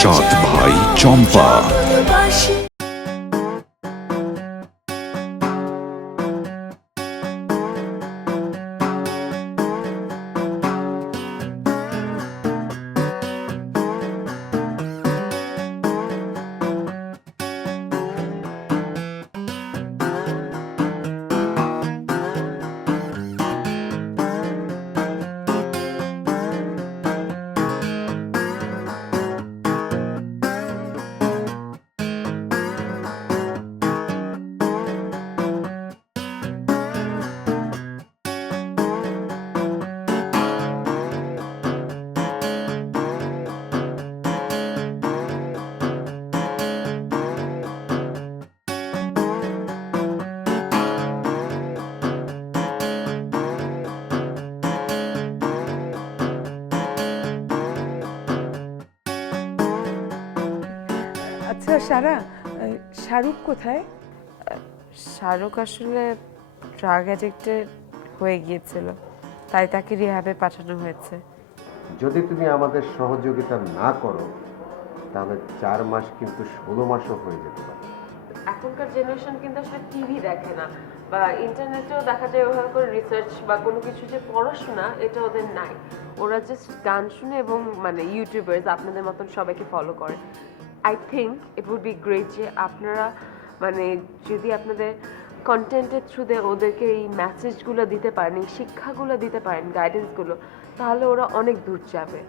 সাত ভাই চম্পা। সারা শাহরুখ কোথায়? শাহরুখ আসলে ড্রাগ অ্যাডিক্টেড হয়ে গিয়েছিল তাই তাকে রিহাবে পাঠানো হয়েছে। যদি তুমি আমাদের সহযোগিতা না করো তাহলে চার মাস কিন্তু ষোলো মাসও হয়ে যেতে পারে। এখনকার জেনারেশন কিন্তু আসলে টিভি দেখে না বা ইন্টারনেটেও দেখা যায় ওভাবে করে রিসার্চ বা কোনো কিছু যে পড়াশোনা এটা ওদের নাই। ওরা জাস্ট গান শুনে এবং মানে ইউটিউবার্স আপনাদের মতন সবাইকে ফলো করে। I think it would be great যে আপনারা মানে যদি আপনাদের কন্টেন্টের থ্রুতে ওদেরকে এই মেসেজগুলো দিতে পারেন এই শিক্ষাগুলো দিতে পারেন গাইডেন্সগুলো তাহলে ওরা অনেক দূর যাবে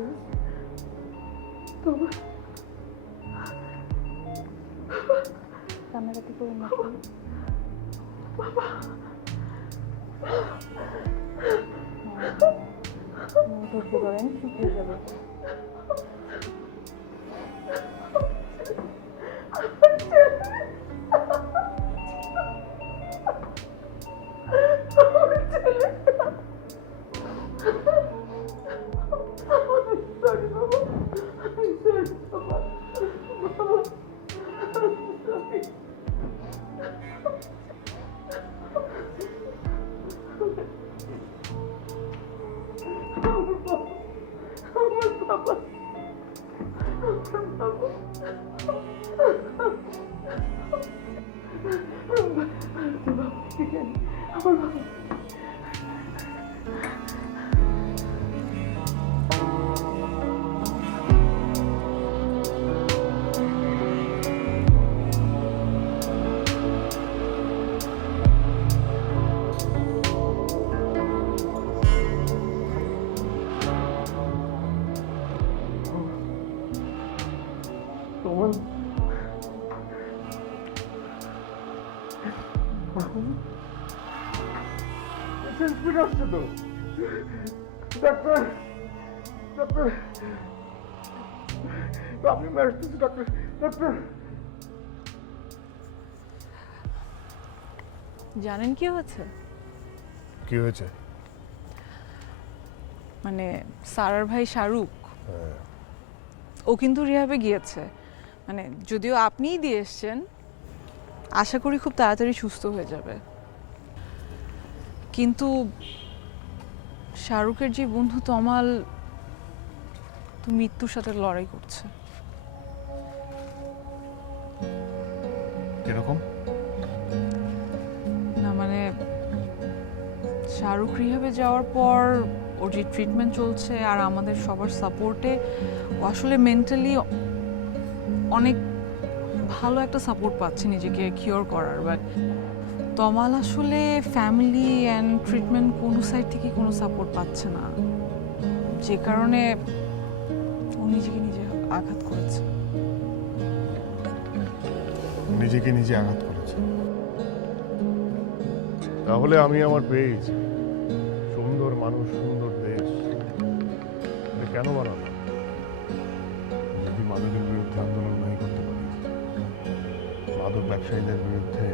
না প্লিজ কান্নাকাটি করেন না প্লিজ ধরতে পারেন ঠিক হয়ে যাবে তোমার আপনি মেরে ডক্টর ডক্টর জানেন কি হয়েছে? কি হয়েছে? মানে সারার ভাই শাহরুখ হ্যাঁ। ও কিন্তু রিহাবে গিয়েছে। মানে যদিও আপনিই দিয়ে এসছেন আশা করি খুব তাড়াতাড়ি সুস্থ হয়ে যাবে। কিন্তু শাহরুখের যে বন্ধু তমাল তো মৃত্যুর সাথে লড়াই করছে। কীরকম? না মানে শাহরুখ রিহাবে যাওয়ার পর ওর যে ট্রিটমেন্ট চলছে আর আমাদের সবার সাপোর্টে ও আসলে মেন্টালি অনেক ভালো একটা সাপোর্ট পাচ্ছে নিজেকে কিওর করার। বাট তমাল আসলে ফ্যামিলি অ্যান্ড ট্রিটমেন্ট কোনো সাইড থেকে কোনো সাপোর্ট পাচ্ছে না। যে কারণে ও নিজেকে নিজে আঘাত নিজেকে নিজে আঘাত করেছে। তাহলে আমি আমার পেয়েছি সুন্দর মানুষ সুন্দর দেশ কেন বানাবো? যদি মাদকের বিরুদ্ধে আন্দোলন নাই করতে পারি মাদক ব্যবসায়ীদের বিরুদ্ধে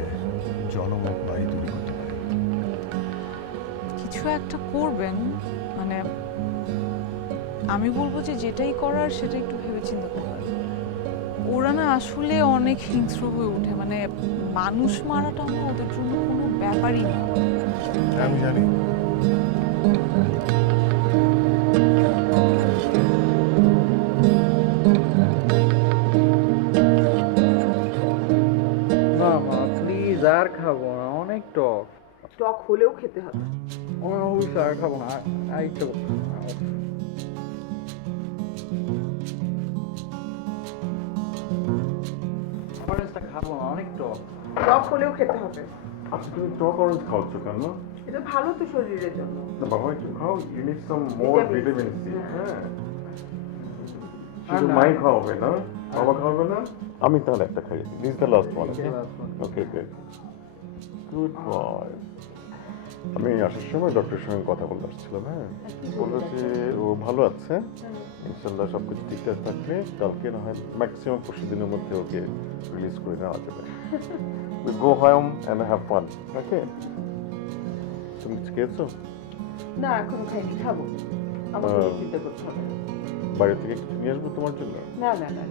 জনমত নাই তৈরি করতে পারি। কিছু একটা করবেন মানে আমি বলব যে যেটাই করার সেটা একটু ভেবে চিন্তা করবেন। ওরা না আসলে অনেক হিংস্র হয়ে ওঠে। মানে মানুষ মারাটা না ওদের জন্য কোনো ব্যাপারই হ্যাঁ, আমি জানি। না প্লিজ আর খাব না অনেক টক। টক হলেও খেতে হবে। আমার আর খাব না আর- অরেঞ্জটা খাব না অনেক টক। টক হলেও খেতে হবে। আচ্ছা তুমি টক অরেঞ্জ খাওয়াচ্ছ কেন? এটা ভালো তো শরীরের জন্য। না বাবা একটু খাও you need some more vitamin C হ্যাঁ। শুধু মাই খাওয়াবে না? বাবা খাওয়াবে না? আমি তাহলে একটা খাই। This the last one. Okay okay good boy আমি আসার সময় ডক্টরের সঙ্গে কথা বলতে আসছিলাম হ্যাঁ। বলল যে ও ভালো আছে ইনশাল্লাহ সব কিছু ঠিকঠাক থাকলে কালকে না হয় ম্যাক্সিমাম পরশু দিনের মধ্যে ওকে রিলিজ করে নেওয়া যাবে। We go home and have fun okay তুমি কিছু খেয়েছো? না এখন খাইনি খাব। আমাকে চিন্তা করতে হবে। বাইরে থেকে কিছু নিয়ে আসব তোমার জন্য? না না না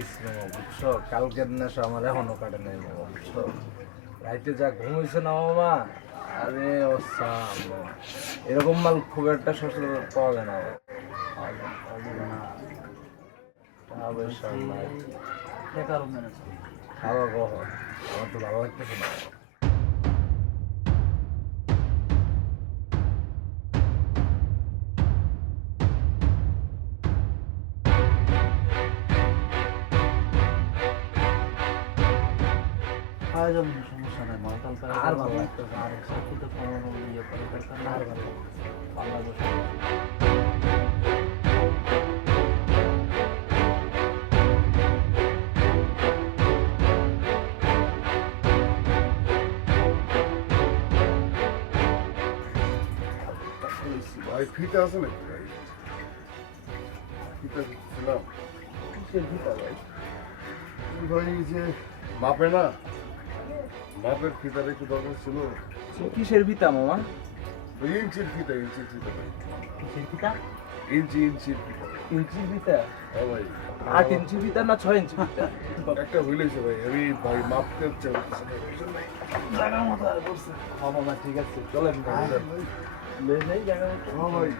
খাইছিল মামা বুঝছ? কালকের নেশা আমার এখনও কাটে নাই মামা বুঝছ? রাইতে যা ঘুমাইছে না মামা আরে অসাম এরকম মাল খুব একটা সচরাচর পাওয়া যায় না খাওয়া গহ আমার তো ভালো লাগতেছে না। টাকা পয়সা নাই। কহ আমার তো ভালো লাগতেছে আর ভালো লাগতেছে না। আর ভালো পাল্লা বসে। ভাই ফিতে আছে নাকি ভাই ফিতে ছিলাম কিসের ভিতা ভাই? ভাই যে মাপে না মাপের ফিতার একটু দরকার ছিল। কিসের ভিতা মামা? ইঞ্চির ফিতা ইঞ্চির ফিতা ভাই। কিসের ভিতা ইঞ্চি ইঞ্চির ফিতা। ইঞ্চি ভিতা হ্যাঁ ভাই। আট ইঞ্চি ভিতা না ছয় ইঞ্চি ভিতা একটা হইলেছে ভাই আমি ভাই মাপতে চাইছি জায়গা মতো আর করছে। হ্যাঁ মামা ঠিক আছে চলেন লে যাই জায়গা মতো। হ্যাঁ ভাই।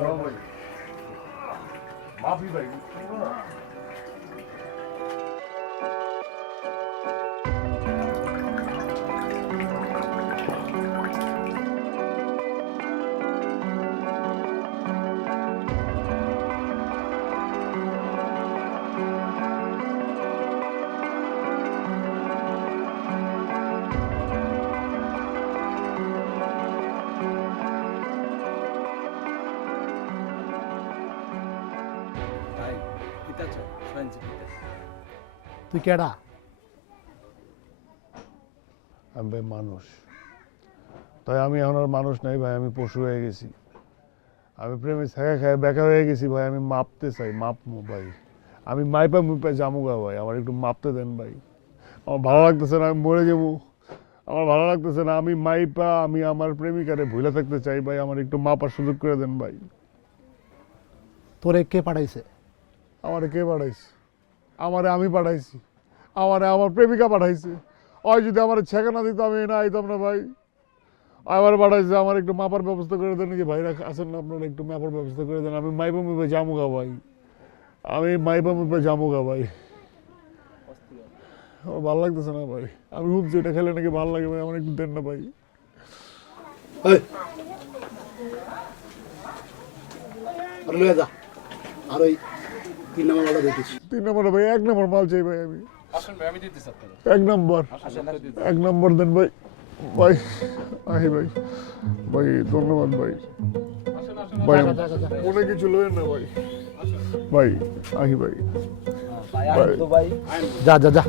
হ্যাঁ ভাই। মাফি ভাই ভাই তুই কেডা আমি ভাই মানুষ তাই আমি এখন আর মানুষ নাই ভাই আমি পশু হয়ে গেছি। আমি প্রেমে ছায়া খায় বেকা হয়ে গেছি ভাই আমি মাপতে চাই মাপমু ভাই। আমি মাইপা মুইপা জামুগা ভাই আমার একটু মাপতে দেন ভাই। আমার ভালো লাগতেছে না আমি মরে যাব। আমার ভালো লাগতেছে না আমি মাইপা আমি আমার প্রেমিকারে ভুলে থাকতে চাই ভাই আমার একটু মাপার সুযোগ করে দেন ভাই। তোরে কে পাঠাইছে? আমারে কে পাঠাইছে? আমারে আমি পাঠাইছি। আমারে আমার প্রেমিকা পাঠাইছে। ওই যদি আমার ছেঁকা না দিত, আমি না আইতাম না ভাই। আমার পাঠাইছে, আমার একটু মাপার ব্যবস্থা করে দেন। কি ভাইরা আছেন না, আপনারা একটু মাপার ব্যবস্থা করে দেন। আমি মাইপা মুপে জামুগা ভাই। আমি মাইপা মুপে জামুগা ভাই। আমার ভালো লাগতেছে না ভাই। আমি ভাবছি এটা খেলে নাকি ভালো লাগে ভাই, আমার একটু দেন না ভাই। যা। আর ওই তিন নম্বর ওটা দিতেছি। তিন নম্বর ভাই এক নম্বর মাল চাই ভাই আমি। এক নম্বর। এক নম্বর দেন ভাই। ভাই আহি ভাই। ভাই ধন্যবাদ ভাই। ভাই মনে কিছু লয়েন না ভাই। ভাই আহি ভাই। তো ভাই। যা যা যা।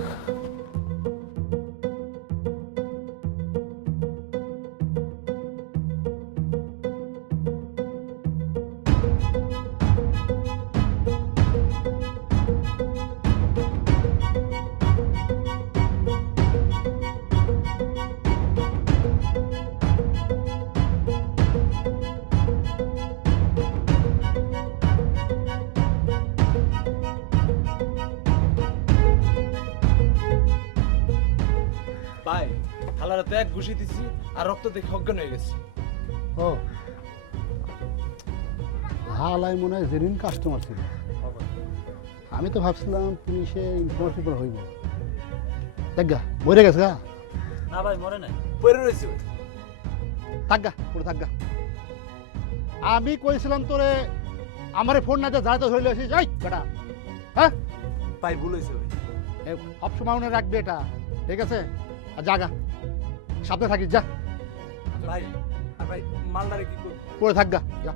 ঘুষি দিছি আর রক্ত দেখে অজ্ঞান হয়ে গেছে। ও। হালাই মনে হয় জেনুইন কাস্টমার ছিল। আমি তো ভাবছিলাম পুলিশে ইনফরমেশন করে হইব। দেখ গা মরে গেছে গা। না ভাই মরে নাই। পড়ে রয়েছে। থাক গা পড়ে থাক গা। আমি কইছিলাম তোরে আমারে ফোন না যা তো হইলে আসিস। যাই বেটা হ্যাঁ? ভাই ভুল হয়েছে সবসময় মনে রাখবে এটা। ঠিক আছে? আর জাগা সাথে থাকিস যা। ভাই আর ভাই মালদারে কি করে পড়ে থাক গা যা।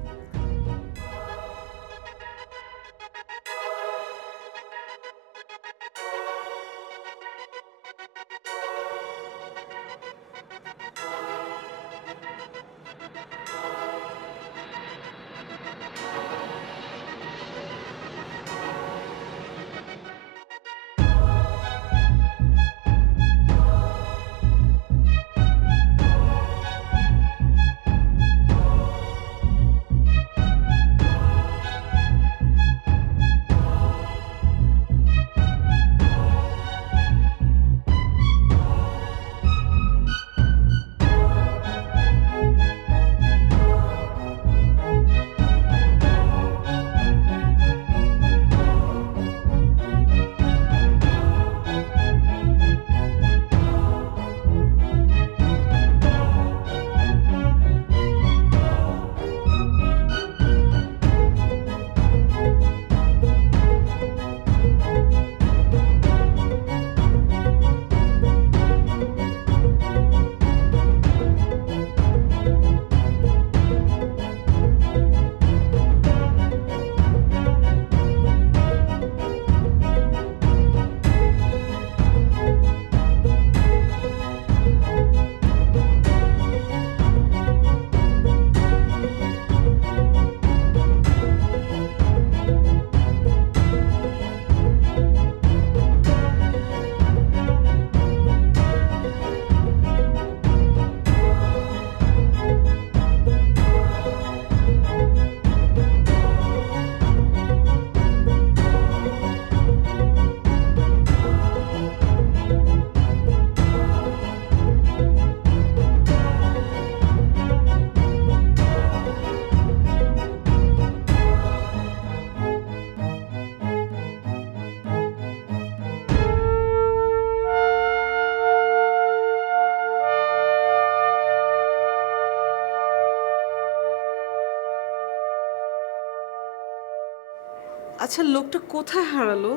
আচ্ছা লোকটা কোথায় হারালো?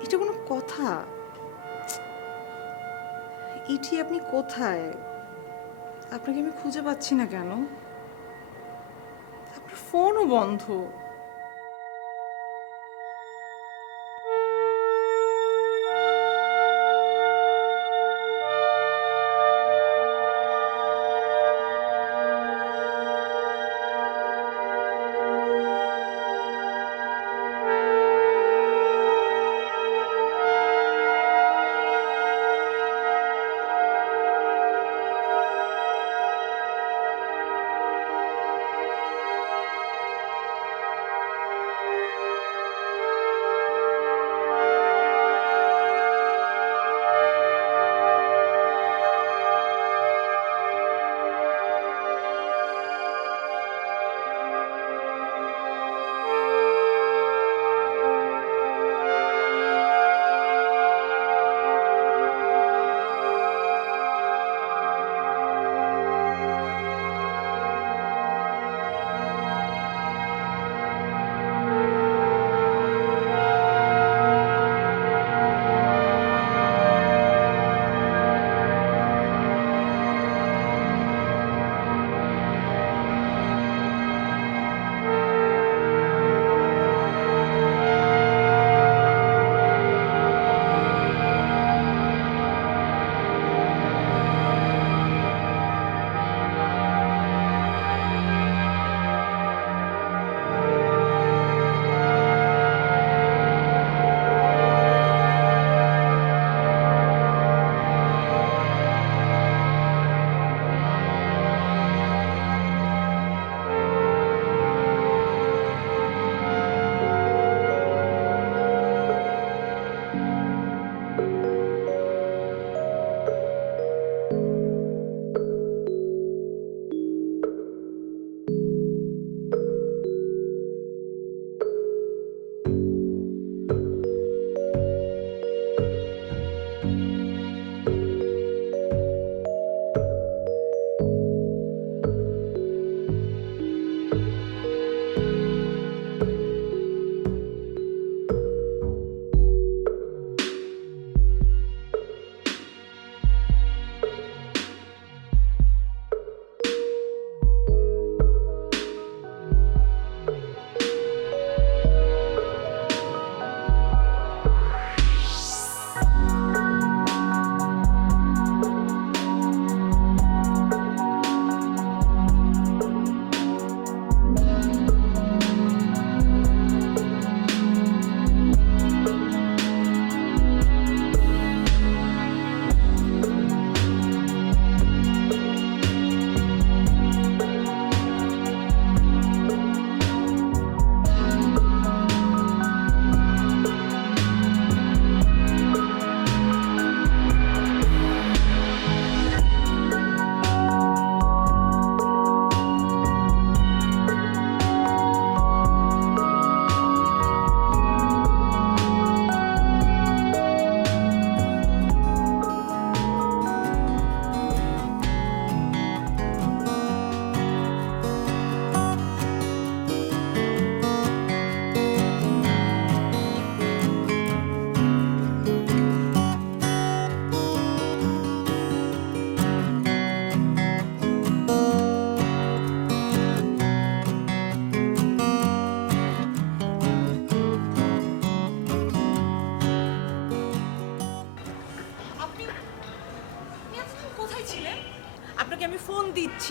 এটা কোনো কথা। ইটি আপনি কোথায়? আপনাকে আমি খুঁজে পাচ্ছি না কেন? আপনার ফোনও বন্ধ।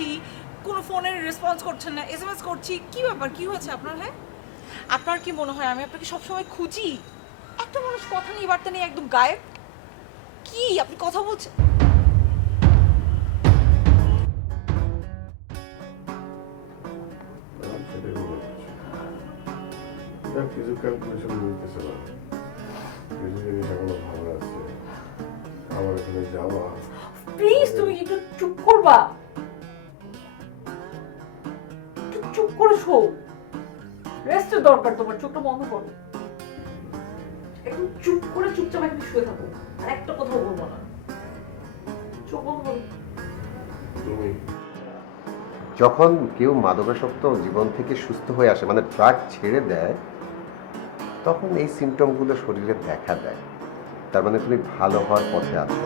দিচ্ছি কোনো ফোনের রেসপন্স করছেন না এসএমএস করছি কি ব্যাপার কি হয়েছে আপনার হ্যাঁ? আপনার কি মনে হয় আমি আপনাকে সবসময় খুঁজি? একটা মানুষ কথা নেই বার্তা নেই একদম গায়েব? কি আপনি কথা বলছেন? কিছু ক্যালকুলেশন বলতেছে না। কিছু জিনিস এখনও ভালো আছে। আমার এখানে যাওয়া প্লিজ তুমি একটু চুপ করবা। রেস্টের দরকার তোমার, চোখটা বন্ধ করো। একদম চুপ করে চুপচাপ শুয়ে থাকো। আর একটা বলব না। চোখ বন্ধ করো। যখন কেউ মাদকাসক্ত জীবন থেকে সুস্থ হয়ে আসে মানে ড্রাগ ছেড়ে দেয়, তখন এই সিমটমগুলো শরীরে দেখা দেয়। তার মানে তুমি ভালো হওয়ার পথে আছো।